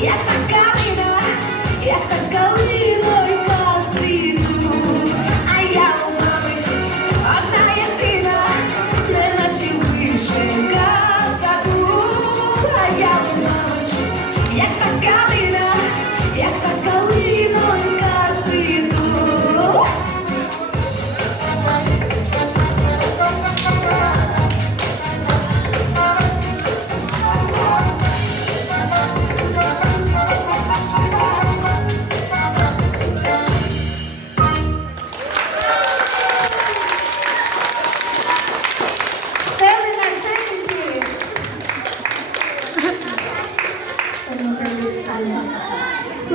Я така війна, я така Got me.